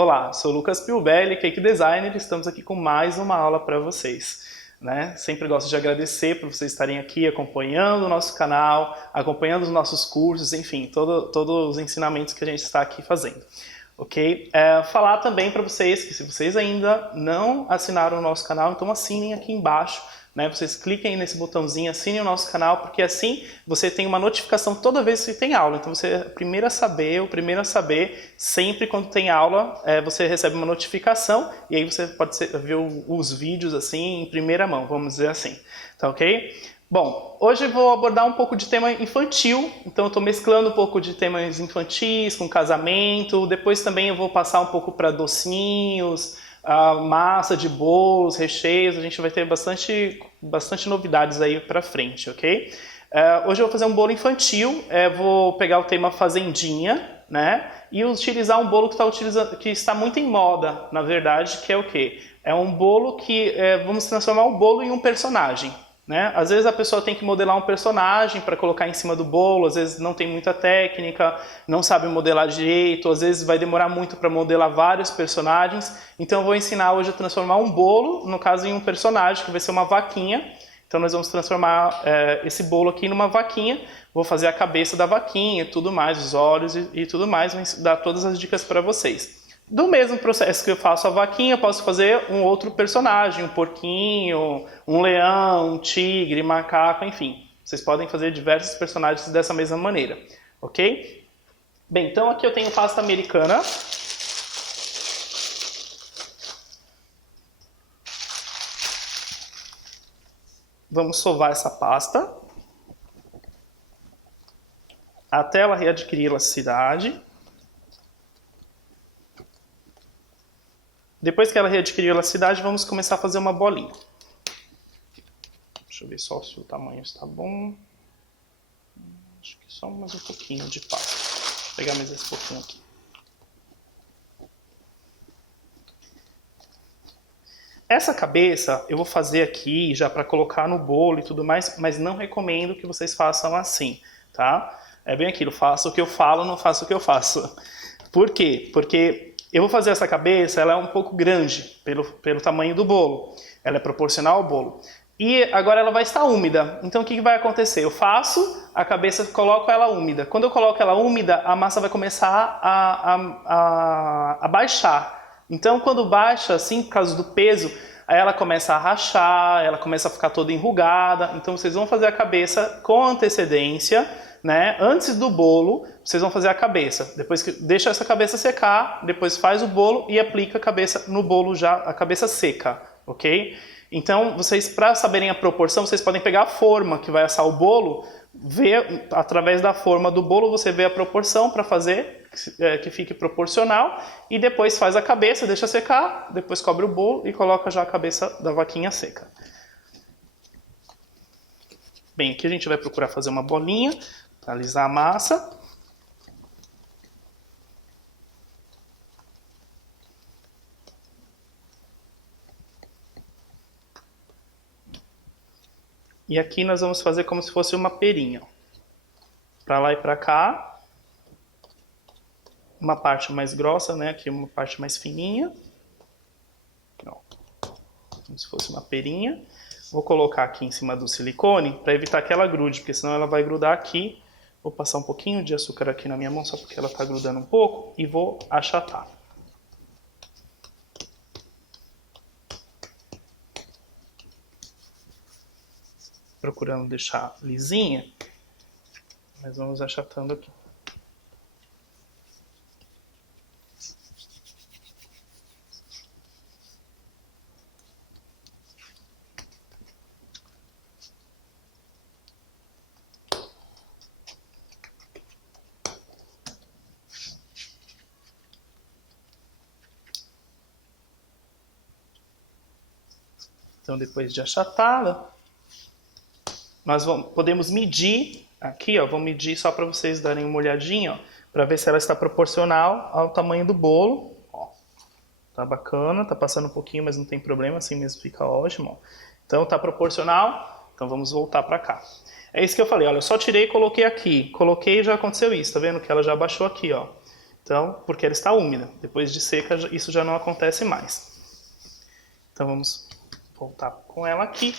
Olá, sou o Lucas Piubelli, Cake Designer, e estamos aqui com mais uma aula para vocês. Sempre gosto de agradecer por vocês estarem aqui acompanhando o nosso canal, acompanhando os nossos cursos, enfim, todos os ensinamentos que a gente está aqui fazendo. Ok? Falar também para vocês que se vocês ainda não assinaram o nosso canal, então assinem aqui embaixo. Vocês cliquem nesse botãozinho, assinem o nosso canal, porque assim você tem uma notificação toda vez que tem aula. Então você é o primeiro a saber, sempre quando tem aula, você recebe uma notificação e aí você pode ver os vídeos assim em primeira mão, vamos dizer assim. Tá ok? Bom, hoje eu vou abordar um pouco de tema infantil, então eu estou mesclando um pouco de temas infantis com casamento, depois também eu vou passar um pouco para docinhos, massa de bolos, recheios, a gente vai ter bastante novidades aí pra frente, ok? Hoje eu vou fazer um bolo infantil, vou pegar o tema fazendinha, e utilizar um bolo que está muito em moda, na verdade, que é o quê? É um bolo que vamos transformar o bolo em um personagem. Às vezes a pessoa tem que modelar um personagem para colocar em cima do bolo, às vezes não tem muita técnica, não sabe modelar direito, às vezes vai demorar muito para modelar vários personagens. Então eu vou ensinar hoje a transformar um bolo, no caso em um personagem, que vai ser uma vaquinha. Então nós vamos transformar esse bolo aqui numa vaquinha, vou fazer a cabeça da vaquinha e tudo mais, os olhos e tudo mais, vou dar todas as dicas para vocês. Do mesmo processo que eu faço a vaquinha, eu posso fazer um outro personagem, um porquinho, um leão, um tigre, macaco, enfim. Vocês podem fazer diversos personagens dessa mesma maneira, ok? Bem, então aqui eu tenho pasta americana. Vamos sovar essa pasta até ela readquirir elasticidade. Depois que ela readquirir elasticidade, vamos começar a fazer uma bolinha. Deixa eu ver só se o tamanho está bom. Acho que só mais um pouquinho de pasta. Vou pegar mais esse pouquinho aqui. Essa cabeça eu vou fazer aqui já para colocar no bolo e tudo mais, mas não recomendo que vocês façam assim, tá? É bem aquilo, faço o que eu falo, não faço o que eu faço. Por quê? Porque eu vou fazer essa cabeça, ela é um pouco grande pelo tamanho do bolo. Ela é proporcional ao bolo. E agora ela vai estar úmida. Então o que vai acontecer? Eu faço a cabeça, coloco ela úmida. Quando eu coloco ela úmida, a massa vai começar a baixar. Então quando baixa, assim, por causa do peso, aí ela começa a rachar, ela começa a ficar toda enrugada. Então vocês vão fazer a cabeça com antecedência, antes do bolo, vocês vão fazer a cabeça. Depois que deixa essa cabeça secar, depois faz o bolo e aplica a cabeça no bolo já, a cabeça seca, ok? Então, vocês, para saberem a proporção, vocês podem pegar a forma que vai assar o bolo, ver através da forma do bolo, você vê a proporção para fazer que fique proporcional e depois faz a cabeça, deixa secar, depois cobre o bolo e coloca já a cabeça da vaquinha seca. Bem, aqui a gente vai procurar fazer uma bolinha para alisar a massa. E aqui nós vamos fazer como se fosse uma perinha. Para lá e para cá. Uma parte mais grossa, aqui uma parte mais fininha. Ó, como se fosse uma perinha. Vou colocar aqui em cima do silicone para evitar que ela grude, porque senão ela vai grudar aqui. Vou passar um pouquinho de açúcar aqui na minha mão, só porque ela está grudando um pouco, e vou achatar. Procurando deixar lisinha, mas vamos achatando aqui. Então, depois de achatada, nós podemos medir aqui, vou medir só para vocês darem uma olhadinha, para ver se ela está proporcional ao tamanho do bolo. Tá bacana, tá passando um pouquinho, mas não tem problema, assim mesmo fica ótimo. Então tá proporcional, então vamos voltar para cá. É isso que eu falei, olha, eu só tirei e coloquei aqui. Coloquei e já aconteceu isso, tá vendo que ela já abaixou aqui, ó. Então, porque ela está úmida. Depois de seca, isso já não acontece mais. Então vamos voltar com ela aqui.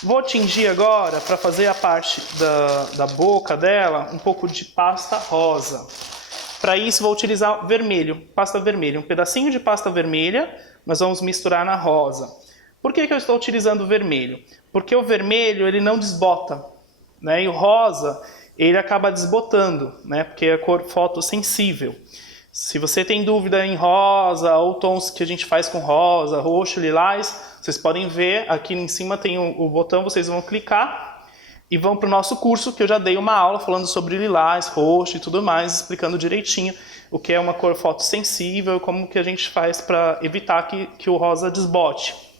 Vou tingir agora, para fazer a parte da boca dela, um pouco de pasta rosa. Para isso vou utilizar vermelho, pasta vermelha. Um pedacinho de pasta vermelha, nós vamos misturar na rosa. Por que eu estou utilizando o vermelho? Porque o vermelho ele não desbota, né? E o rosa ele acaba desbotando, né? Porque é a cor fotossensível. Se você tem dúvida em rosa ou tons que a gente faz com rosa, roxo, lilás, vocês podem ver aqui em cima tem o botão, vocês vão clicar e vão para o nosso curso, que eu já dei uma aula falando sobre lilás, roxo e tudo mais, explicando direitinho o que é uma cor fotossensível e como que a gente faz para evitar que o rosa desbote.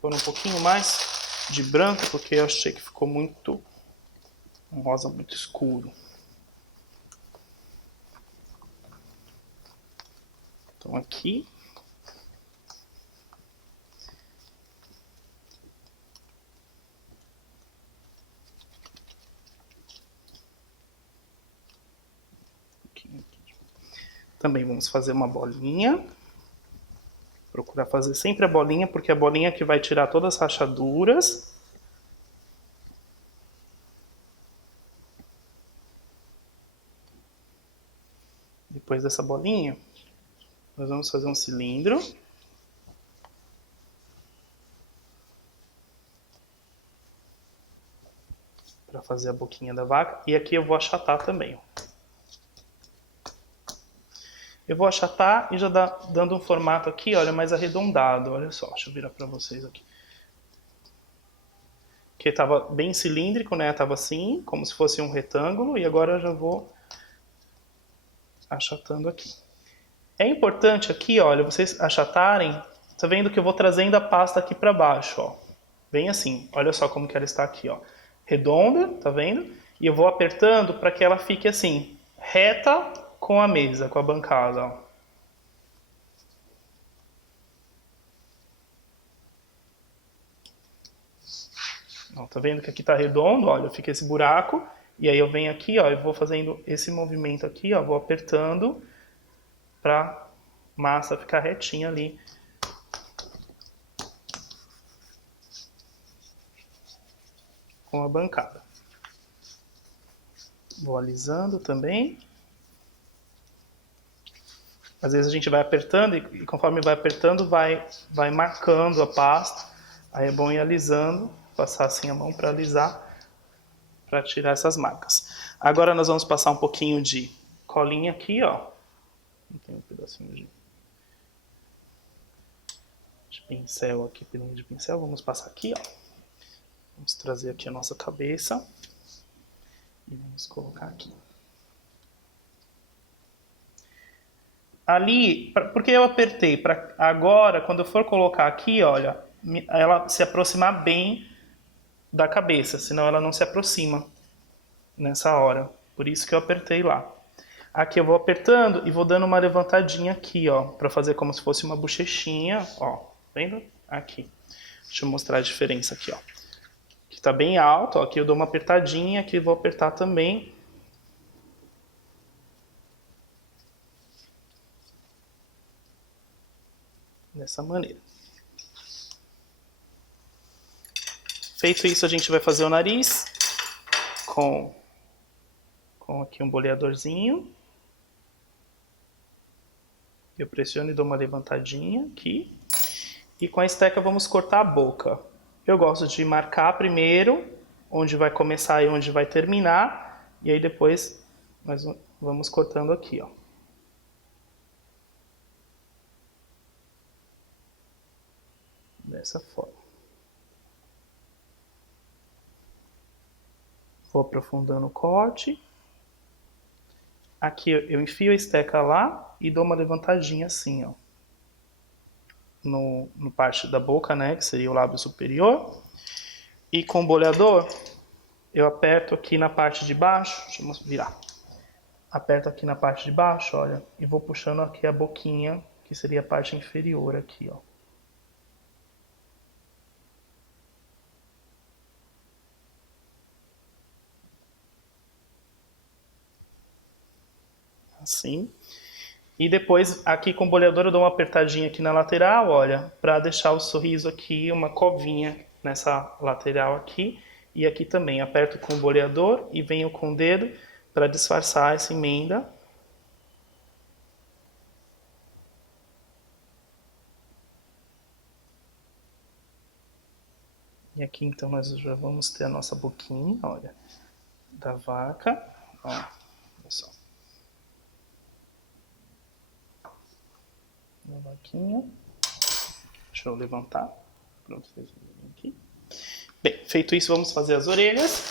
Vou pôr um pouquinho mais de branco, porque eu achei que ficou um rosa muito escuro. Então aqui. Também vamos fazer uma bolinha. Procurar fazer sempre a bolinha, porque é a bolinha que vai tirar todas as rachaduras. Depois dessa bolinha, nós vamos fazer um cilindro. Para fazer a boquinha da vaca. E aqui eu vou achatar também. Eu vou achatar e já dando um formato aqui, olha, mais arredondado. Olha só, deixa eu virar para vocês aqui. Que estava bem cilíndrico, né? Tava assim, como se fosse um retângulo. E agora eu já vou achatando aqui. É importante aqui, olha, vocês achatarem. Tá vendo que eu vou trazendo a pasta aqui para baixo, ó. Bem assim. Olha só como que ela está aqui, ó. Redonda, tá vendo? E eu vou apertando para que ela fique assim, reta com a mesa, com a bancada, ó. Ó, tá vendo que aqui tá redondo, olha, fica esse buraco. E aí eu venho aqui, ó, eu vou fazendo esse movimento aqui, ó, vou apertando pra massa ficar retinha ali. Com a bancada. Vou alisando também. Às vezes a gente vai apertando e conforme vai apertando vai marcando a pasta. Aí é bom ir alisando, passar assim a mão para alisar, para tirar essas marcas. Agora nós vamos passar um pouquinho de colinha aqui, ó. Tem um pedacinho de pincel aqui, pelinho de pincel. Vamos passar aqui, ó. Vamos trazer aqui a nossa cabeça e vamos colocar aqui. Ali, porque eu apertei para agora, quando eu for colocar aqui, olha, ela se aproximar bem da cabeça, senão ela não se aproxima nessa hora. Por isso que eu apertei lá. Aqui eu vou apertando e vou dando uma levantadinha aqui, ó, para fazer como se fosse uma bochechinha, ó, vendo? Aqui. Deixa eu mostrar a diferença aqui, ó. Aqui tá bem alto, ó, aqui eu dou uma apertadinha, aqui eu vou apertar também. Dessa maneira. Feito isso, a gente vai fazer o nariz com aqui um boleadorzinho. Eu pressiono e dou uma levantadinha aqui. E com a esteca vamos cortar a boca. Eu gosto de marcar primeiro onde vai começar e onde vai terminar. E aí depois nós vamos cortando aqui, ó. Dessa forma. Vou aprofundando o corte. Aqui eu enfio a esteca lá e dou uma levantadinha assim, ó. No parte da boca, né, que seria o lábio superior. E com o boleador, eu aperto aqui na parte de baixo, deixa eu virar. Aperto aqui na parte de baixo, olha, e vou puxando aqui a boquinha, que seria a parte inferior aqui, ó. assim. E depois, aqui com o boleador, eu dou uma apertadinha aqui na lateral, olha, para deixar o sorriso aqui, uma covinha nessa lateral aqui. E aqui também, aperto com o boleador e venho com o dedo para disfarçar essa emenda. E aqui então nós já vamos ter a nossa boquinha, olha, da vaca. Ó, olha só. A vaquinha. Deixa eu levantar. Pronto, fez aqui. Bem, feito isso, vamos fazer as orelhas.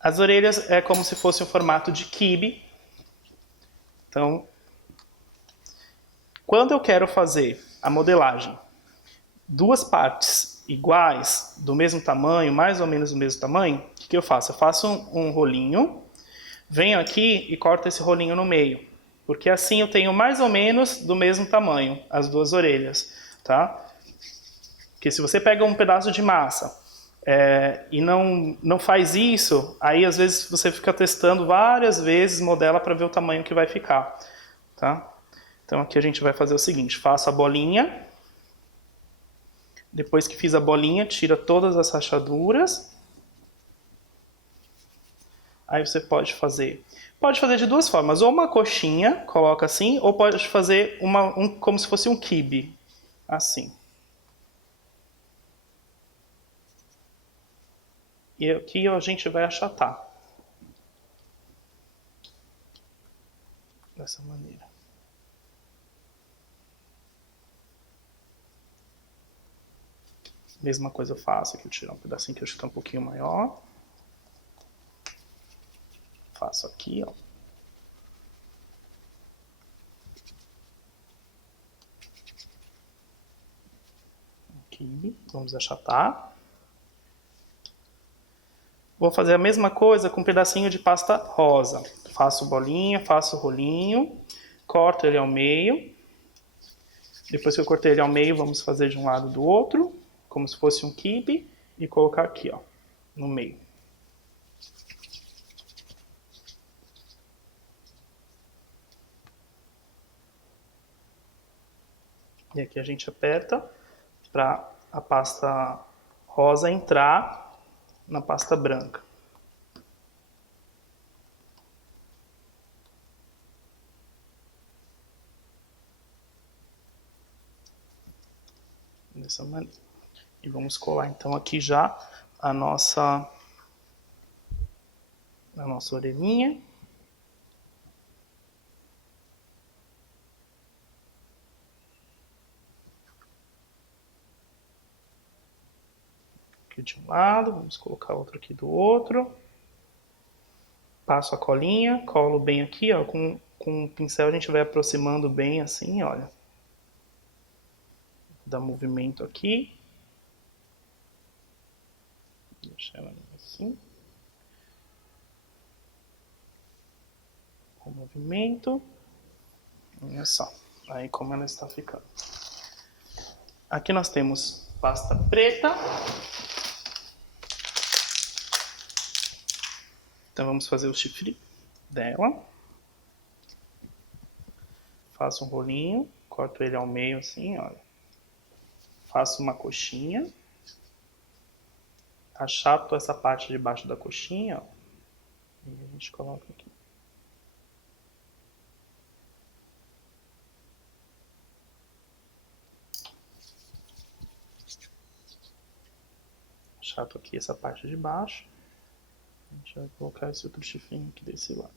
As orelhas é como se fosse um formato de quibe. Então, quando eu quero fazer a modelagem, duas partes iguais, do mesmo tamanho, mais ou menos do mesmo tamanho, o que eu faço? Eu faço um rolinho, venho aqui e corto esse rolinho no meio. Porque assim eu tenho mais ou menos do mesmo tamanho, as duas orelhas, tá? Porque se você pega um pedaço de massa e não faz isso, aí às vezes você fica testando várias vezes, modela para ver o tamanho que vai ficar, tá? Então aqui a gente vai fazer o seguinte, faço a bolinha, depois que fiz a bolinha, tira todas as rachaduras. Aí você pode fazer de duas formas, ou uma coxinha, coloca assim, ou pode fazer como se fosse um quibe, assim. E aqui a gente vai achatar. Dessa maneira. Mesma coisa eu faço aqui, eu tiro um pedacinho que eu acho que tá um pouquinho maior. Faço aqui, ó. Aqui, vamos achatar. Vou fazer a mesma coisa com um pedacinho de pasta rosa. Faço bolinha, faço rolinho, corto ele ao meio. Depois que eu cortei ele ao meio, vamos fazer de um lado do outro, como se fosse um quibe, e colocar aqui, ó, no meio. E aqui a gente aperta para a pasta rosa entrar na pasta branca. Dessa maneira. E vamos colar então aqui já a nossa orelhinha. Aqui de um lado, vamos colocar outro aqui do outro. Passo a colinha, colo bem aqui, ó, com o pincel a gente vai aproximando bem assim, olha. Dá movimento aqui. Deixa ela assim. Com movimento. Olha só, aí como ela está ficando. Aqui nós temos pasta preta. Então vamos fazer o chifre dela. Faço um rolinho, corto ele ao meio assim, olha. Faço uma coxinha. Achato essa parte de baixo da coxinha, ó. E a gente coloca aqui. Achato aqui essa parte de baixo. A gente vai colocar esse outro chifrinho aqui desse lado.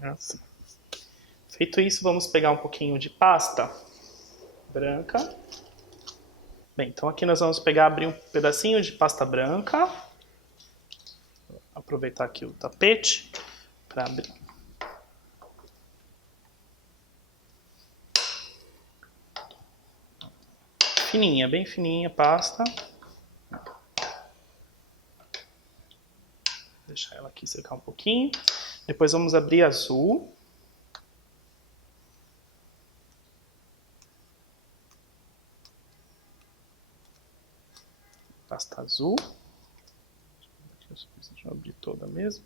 Assim. Feito isso, vamos pegar um pouquinho de pasta branca. Bem, então aqui nós vamos abrir um pedacinho de pasta branca. Vou aproveitar aqui o tapete para abrir. Fininha, bem fininha a pasta. Deixar ela aqui secar um pouquinho. Depois vamos abrir azul. Pasta azul. Deixa eu abrir toda mesmo.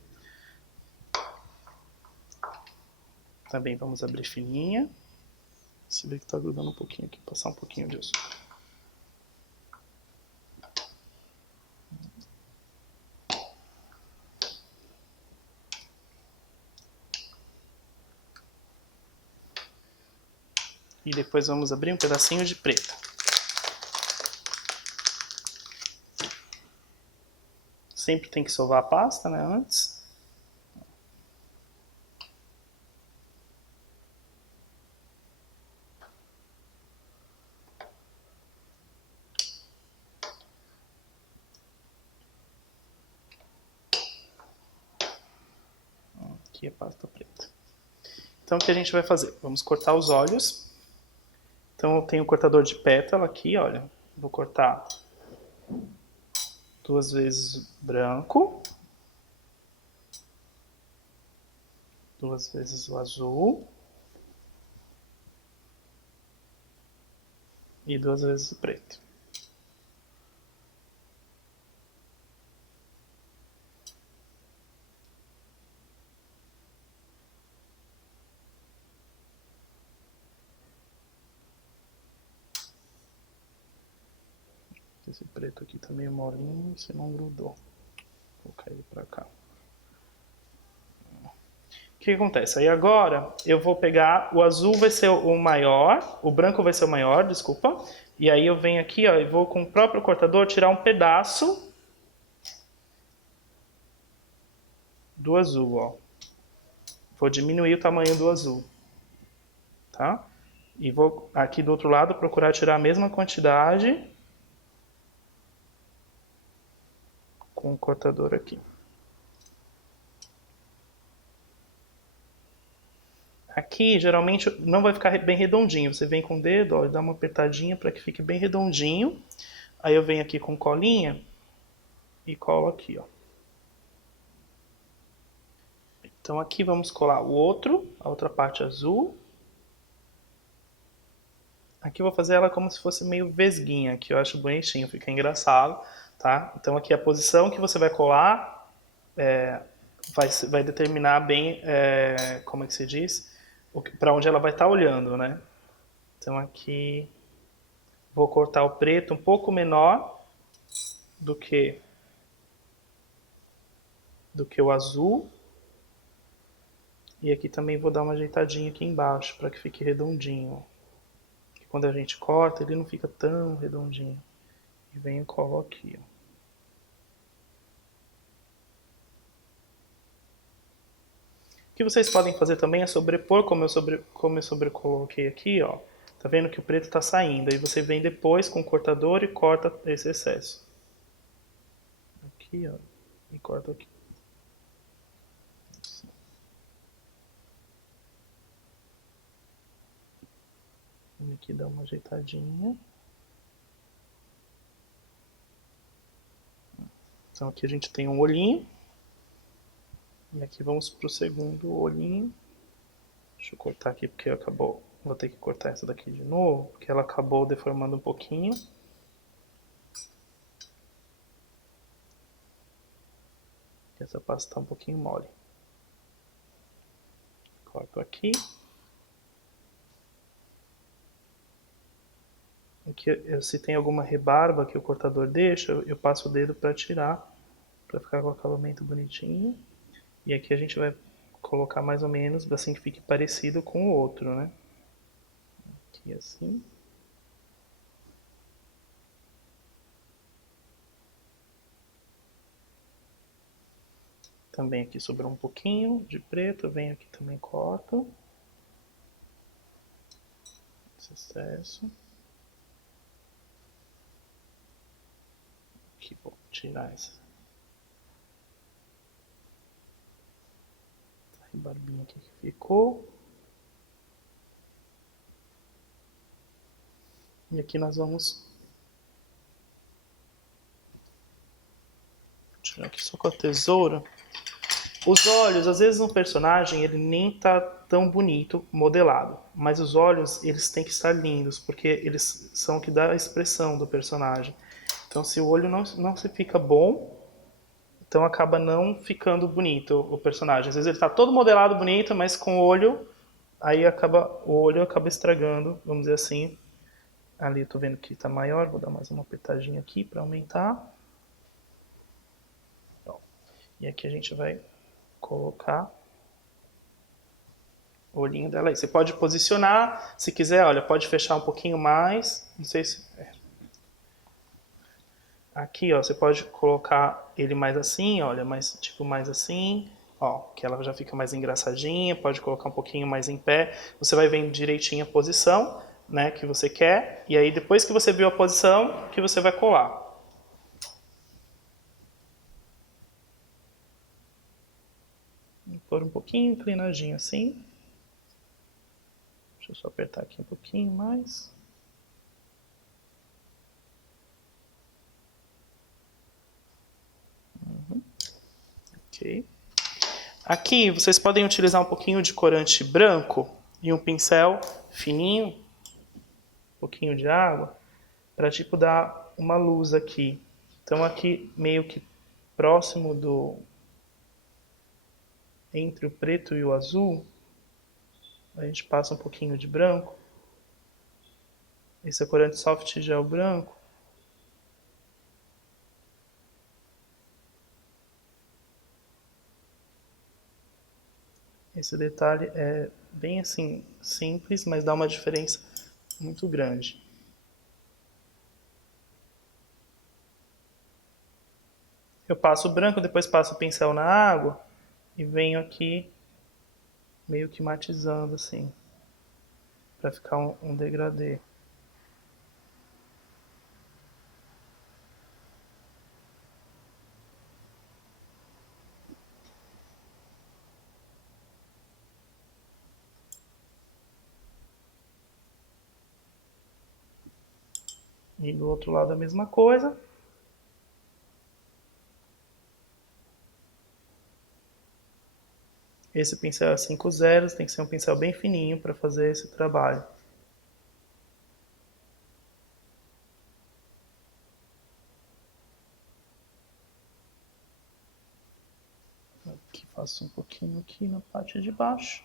Também vamos abrir fininha. Você vê que tá grudando um pouquinho aqui, passar um pouquinho de açúcar. E depois vamos abrir um pedacinho de preta. Sempre tem que sovar a pasta, né, antes. Aqui a pasta preta. Então o que a gente vai fazer? Vamos cortar os olhos. Então eu tenho o cortador de pétala aqui, olha. Vou cortar 2 vezes branco. 2 vezes o azul. E 2 vezes o preto. Esse preto aqui tá meio molinho, se não grudou. Vou colocar ele pra cá. O que acontece? Aí agora eu vou pegar, o azul vai ser o maior, o branco vai ser o maior, desculpa. E aí eu venho aqui, ó, e vou com o próprio cortador tirar um pedaço do azul, ó. Vou diminuir o tamanho do azul, tá? E vou aqui do outro lado procurar tirar a mesma quantidade com o cortador aqui. Aqui, geralmente, não vai ficar bem redondinho. Você vem com o dedo, ó, e dá uma apertadinha para que fique bem redondinho. Aí eu venho aqui com colinha e colo aqui, ó. Então aqui vamos colar o outro, a outra parte azul. Aqui eu vou fazer ela como se fosse meio vesguinha, que eu acho bonitinho, fica engraçado, tá? Então aqui a posição que você vai colar vai determinar bem, como é que se diz? Para onde ela vai estar olhando, né? Então aqui vou cortar o preto um pouco menor do que o azul. E aqui também vou dar uma ajeitadinha aqui embaixo para que fique redondinho. Porque quando a gente corta, ele não fica tão redondinho. E venho e colo aqui, ó. O que vocês podem fazer também é sobrepor, como eu sobrecoloquei aqui, ó. Tá vendo que o preto tá saindo. Aí você vem depois com o cortador e corta esse excesso. Aqui, ó. E corta aqui. Assim. Vem aqui dar uma ajeitadinha. Então aqui a gente tem um olhinho. E aqui vamos pro segundo olhinho. Deixa eu cortar aqui porque acabou. Vou ter que cortar essa daqui de novo, porque ela acabou deformando um pouquinho. Essa pasta está um pouquinho mole. Corto aqui. Aqui, se tem alguma rebarba que o cortador deixa, eu passo o dedo para tirar, para ficar com o acabamento bonitinho. E aqui a gente vai colocar mais ou menos assim que fique parecido com o outro, né? Aqui assim. Também aqui sobrou um pouquinho de preto, eu venho aqui também corto. Esse excesso. Aqui vou tirar essa barbinha aqui que ficou. E aqui nós vamos tirar aqui só com a tesoura Os olhos, às vezes um personagem ele nem tá tão bonito modelado, mas os olhos eles têm que estar lindos, porque eles são o que dá a expressão do personagem. Então se o olho não se fica bom, então acaba não ficando bonito o personagem. Às vezes ele tá todo modelado bonito, mas com o olho, aí o olho acaba estragando, vamos dizer assim. Ali eu tô vendo que tá maior, vou dar mais uma apertadinha aqui para aumentar. E aqui a gente vai colocar o olhinho dela aí. Você pode posicionar, se quiser, olha, pode fechar um pouquinho mais. Não sei se... Aqui, ó, você pode colocar ele mais assim, olha, mais, tipo mais assim. Ó, que ela já fica mais engraçadinha, pode colocar um pouquinho mais em pé. Você vai vendo direitinho a posição, né, que você quer. E aí, depois que você viu a posição, que você vai colar. Vou pôr um pouquinho inclinadinho assim. Deixa eu só apertar aqui um pouquinho mais. Ok. Aqui vocês podem utilizar um pouquinho de corante branco e um pincel fininho, um pouquinho de água, para tipo dar uma luz aqui. Então aqui meio que próximo entre o preto e o azul, a gente passa um pouquinho de branco. Esse é corante soft gel branco. Esse detalhe é bem assim simples, mas dá uma diferença muito grande. Eu passo o branco, depois passo o pincel na água e venho aqui meio que matizando assim, para ficar um degradê. E do outro lado a mesma coisa. Esse pincel é 5 zeros, tem que ser um pincel bem fininho para fazer esse trabalho. Aqui faço um pouquinho aqui na parte de baixo.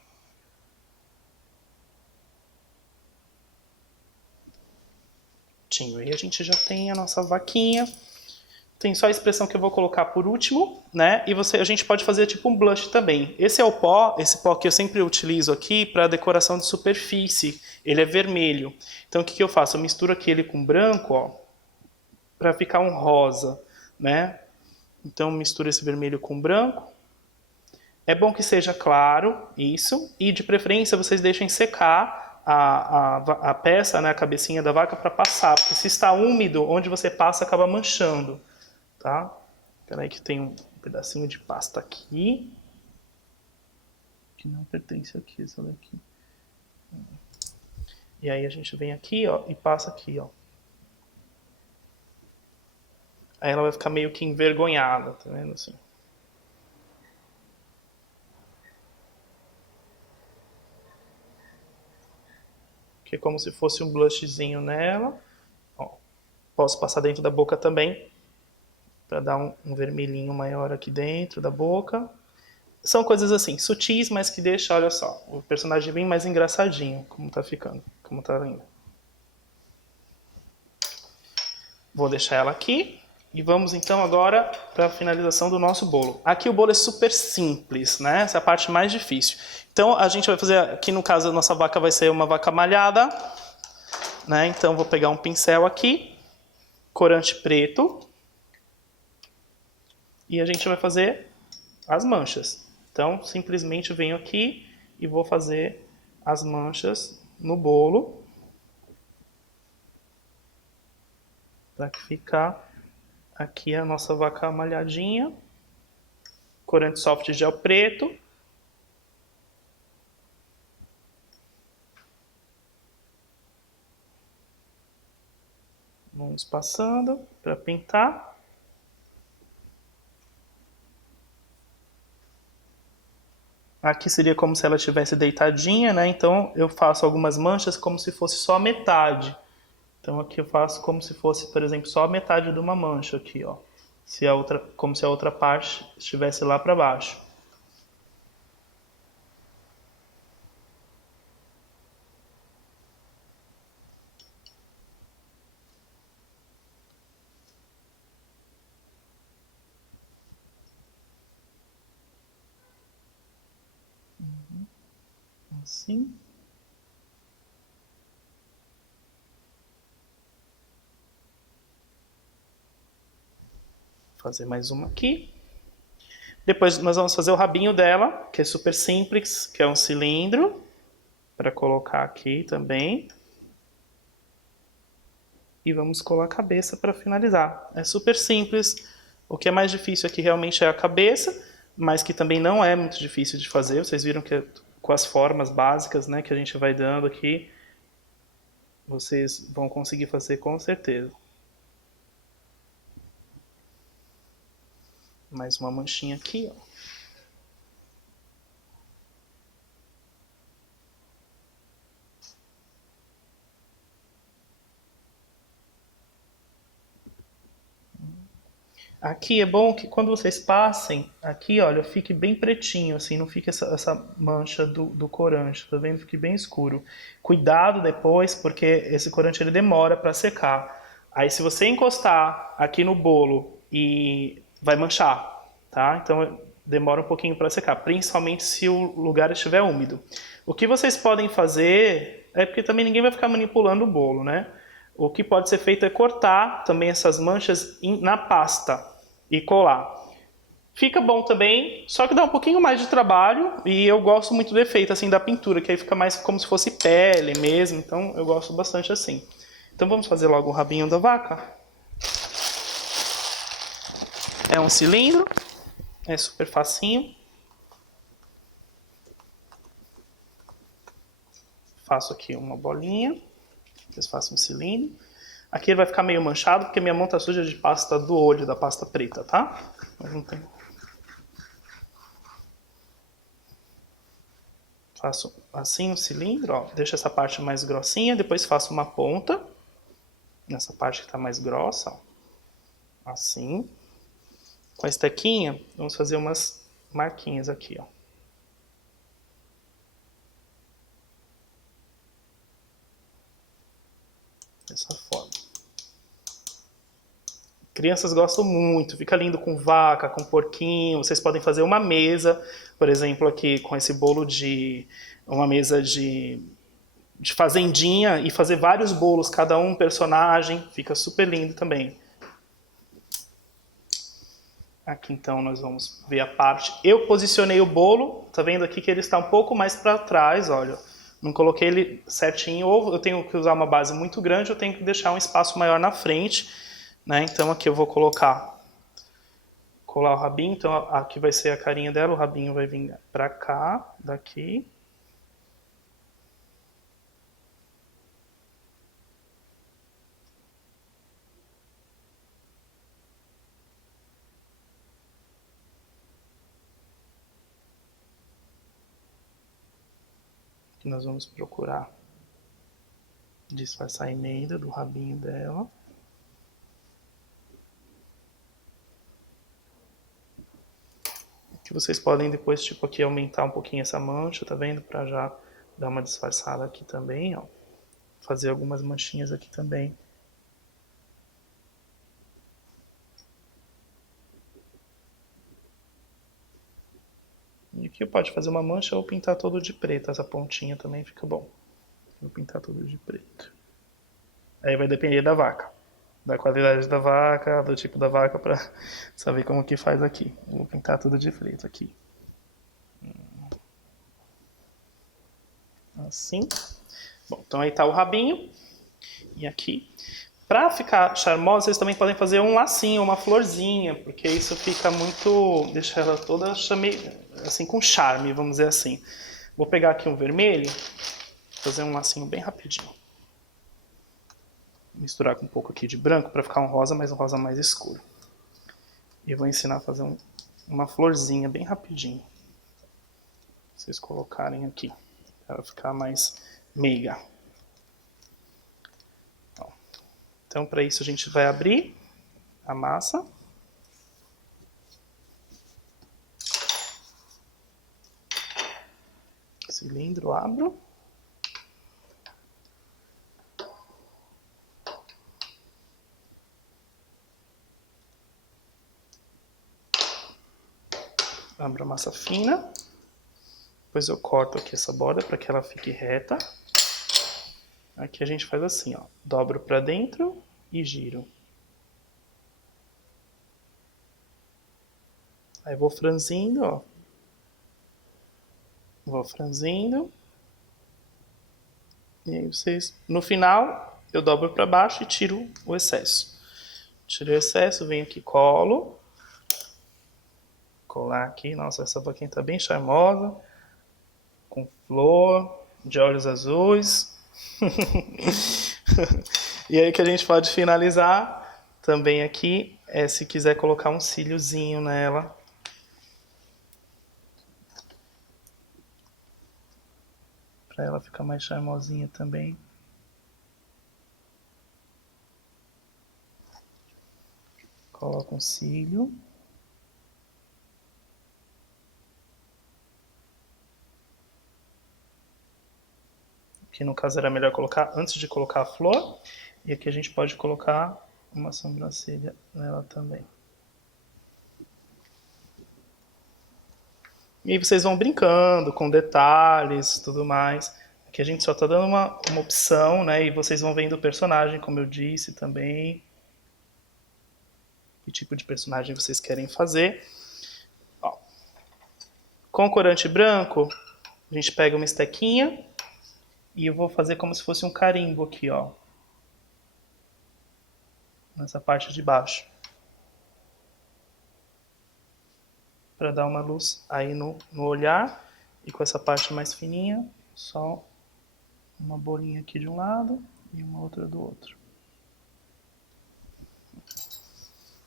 Aí a gente já tem a nossa vaquinha. Tem só a expressão que eu vou colocar por último, né? E a gente pode fazer tipo um blush também. Esse é o pó, esse pó que eu sempre utilizo aqui para decoração de superfície. Ele é vermelho. Então o que eu faço? Eu misturo aqui ele com branco, ó, para ficar um rosa, né? Então misturo esse vermelho com branco. É bom que seja claro, isso, e de preferência vocês deixem secar a peça, né, a cabecinha da vaca para passar, porque se está úmido, onde você passa acaba manchando, tá? Espera aí que tem um pedacinho de pasta aqui, que não pertence aqui, essa daqui. E aí a gente vem aqui, ó, e passa aqui, ó. Aí ela vai ficar meio que envergonhada, tá vendo assim? Que é como se fosse um blushzinho nela. Ó, posso passar dentro da boca também, para dar um vermelhinho maior aqui dentro da boca. São coisas assim, sutis, mas que deixa, olha só, o personagem bem mais engraçadinho, como tá ficando, como tá indo. Vou deixar ela aqui. E vamos então agora para a finalização do nosso bolo. Aqui o bolo é super simples, né? Essa é a parte mais difícil. Então a gente vai fazer, aqui no caso a nossa vaca vai ser uma vaca malhada, né? Então vou pegar um pincel aqui, corante preto, e a gente vai fazer as manchas. Então simplesmente venho aqui e vou fazer as manchas no bolo, para ficar aqui a nossa vaca malhadinha, corante soft gel preto. Vamos passando para pintar. Aqui seria como se ela estivesse deitadinha, né? Então eu faço algumas manchas como se fosse só a metade. Então aqui eu faço como se fosse, por exemplo, só a metade de uma mancha aqui, ó. Se a outra, como se a outra parte estivesse lá para baixo. Assim. Vou fazer mais uma aqui. Depois nós vamos fazer o rabinho dela, que é super simples, que é um cilindro, para colocar aqui também. E vamos colar a cabeça para finalizar. É super simples. O que é mais difícil aqui realmente é a cabeça, mas que também não é muito difícil de fazer. Vocês viram que com as formas básicas, né, que a gente vai dando aqui, vocês vão conseguir fazer com certeza. Mais uma manchinha aqui, ó. Aqui é bom que quando vocês passem, aqui, olha, fique bem pretinho, assim, não fique essa mancha do corante, tá vendo? Fique bem escuro. Cuidado depois, porque esse corante ele demora para secar. Aí se você encostar aqui no bolo e vai manchar, tá? Então demora um pouquinho para secar, principalmente se o lugar estiver úmido. O que vocês podem fazer é porque também ninguém vai ficar manipulando o bolo, né? O que pode ser feito é cortar também essas manchas na pasta e colar. Fica bom também, só que dá um pouquinho mais de trabalho e eu gosto muito do efeito assim da pintura, que aí fica mais como se fosse pele mesmo, então eu gosto bastante assim. Então vamos fazer logo o rabinho da vaca. É um cilindro, é super facinho. Faço aqui uma bolinha, depois faço um cilindro. Aqui ele vai ficar meio manchado porque minha mão tá suja de pasta do olho, da pasta preta, tá? Mas não tem. Faço assim um cilindro, ó. Deixo essa parte mais grossinha, depois faço uma ponta nessa parte que está mais grossa, ó. Assim. Com a estequinha, vamos fazer umas marquinhas aqui, ó. Dessa forma. Crianças gostam muito, fica lindo com vaca, com porquinho. Vocês podem fazer uma mesa, por exemplo, aqui com esse bolo de uma mesa de fazendinha e fazer vários bolos, cada um personagem, fica super lindo também. Aqui então nós vamos ver a parte. Eu posicionei o bolo, tá vendo aqui que ele está um pouco mais para trás, olha. Não coloquei ele certinho, ou eu tenho que usar uma base muito grande, eu tenho que deixar um espaço maior na frente, né? Então aqui eu vou colar o rabinho, então aqui vai ser a carinha dela, o rabinho vai vir para cá, daqui. Aqui nós vamos procurar disfarçar a emenda do rabinho dela. Que vocês podem depois, tipo, aqui aumentar um pouquinho essa mancha, tá vendo? Pra já dar uma disfarçada aqui também, ó. Fazer algumas manchinhas aqui também. E aqui pode fazer uma mancha ou pintar todo de preto. Essa pontinha também fica bom. Vou pintar todo de preto. Aí vai depender da vaca. Da qualidade da vaca, do tipo da vaca, pra saber como que faz aqui. Vou pintar tudo de preto aqui. Assim. Bom, então aí tá o rabinho. E aqui. Pra ficar charmosa, vocês também podem fazer um lacinho, uma florzinha, porque isso fica muito... deixa ela toda assim, com charme, vamos dizer assim. Vou pegar aqui um vermelho, fazer um lacinho bem rapidinho. Misturar com um pouco aqui de branco para ficar um rosa, mas um rosa mais escuro. E vou ensinar a fazer uma florzinha bem rapidinho. vocês colocarem aqui, para ela ficar mais meiga. Então, para isso, a gente vai abrir a massa. Cilindro, abro. Abro a massa fina. Depois eu corto aqui essa borda para que ela fique reta. Aqui a gente faz assim, ó. Dobro para dentro e giro. Aí vou franzindo, ó. Vou franzindo. E aí vocês... No final, eu dobro para baixo e tiro o excesso. Tiro o excesso, venho aqui, colo. Colar aqui. Nossa, essa vaquinha tá bem charmosa. Com flor, de olhos azuis. E aí que a gente pode finalizar também aqui é se quiser colocar um cíliozinho nela. Pra ela ficar mais charmosinha também. Coloca um cílio. Aqui no caso era melhor colocar antes de colocar a flor. E aqui a gente pode colocar uma sobrancelha nela também. E aí vocês vão brincando com detalhes e tudo mais. Aqui a gente só está dando uma opção, né? E vocês vão vendo o personagem, como eu disse também. Que tipo de personagem vocês querem fazer. Ó. Com corante branco, a gente pega uma estequinha. E eu vou fazer como se fosse um carimbo aqui, ó. Nessa parte de baixo. Para dar uma luz aí no olhar. E com essa parte mais fininha, só uma bolinha aqui de um lado e uma outra do outro.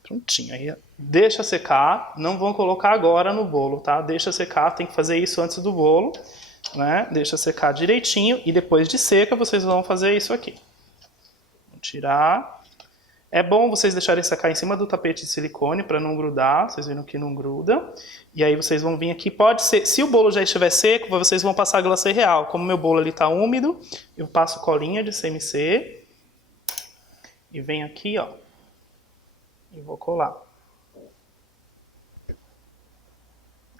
Prontinho. Aí deixa secar. Não vão colocar agora no bolo, tá? Deixa secar, tem que fazer isso antes do bolo. Né? Deixa secar direitinho e depois de seca vocês vão fazer isso aqui. Vou tirar. É bom vocês deixarem secar em cima do tapete de silicone para não grudar. Vocês viram que não gruda. E aí vocês vão vir aqui. Pode ser, se o bolo já estiver seco, vocês vão passar glacê real. Como meu bolo ali está úmido, eu passo colinha de CMC e venho aqui, ó, e vou colar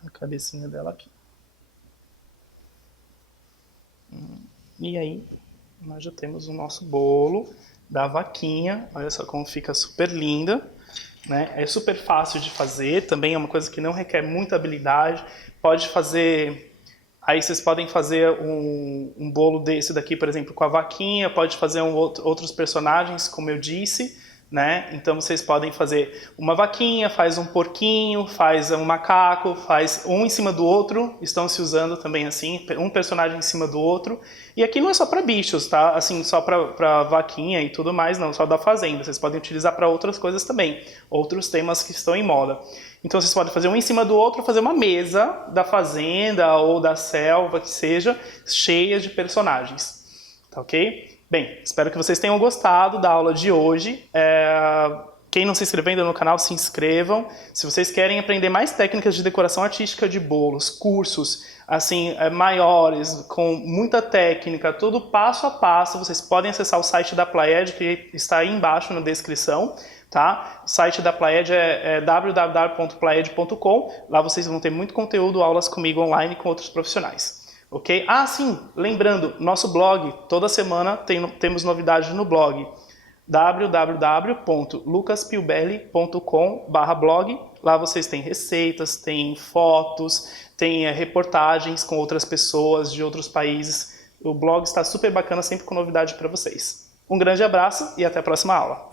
a cabecinha dela aqui. E aí, nós já temos o nosso bolo da vaquinha. Olha só como fica super linda. Né? É super fácil de fazer. Também é uma coisa que não requer muita habilidade. Pode fazer... Aí vocês podem fazer um bolo desse daqui, por exemplo, com a vaquinha. Pode fazer outros personagens, como eu disse. Né? Então vocês podem fazer uma vaquinha, faz um porquinho, faz um macaco, faz um em cima do outro, estão se usando também assim, um personagem em cima do outro. E aqui não é só para bichos, tá? Assim, só para vaquinha e tudo mais, não, só da fazenda. Vocês podem utilizar para outras coisas também, outros temas que estão em moda. Então vocês podem fazer um em cima do outro, fazer uma mesa da fazenda ou da selva, que seja, cheia de personagens, tá ok? Bem, espero que vocês tenham gostado da aula de hoje. Quem não se inscreveu ainda no canal, se inscrevam. Se vocês querem aprender mais técnicas de decoração artística de bolos, cursos assim, maiores, com muita técnica, tudo passo a passo, vocês podem acessar o site da Played, que está aí embaixo na descrição. Tá? O site da Played é www.played.com. Lá vocês vão ter muito conteúdo, aulas comigo online com outros profissionais. Ok? Ah, sim, lembrando, nosso blog, toda semana temos novidades no blog, www.lucaspiubelli.com/blog. Lá vocês têm receitas, têm fotos, têm reportagens com outras pessoas de outros países. O blog está super bacana, sempre com novidade para vocês. Um grande abraço e até a próxima aula.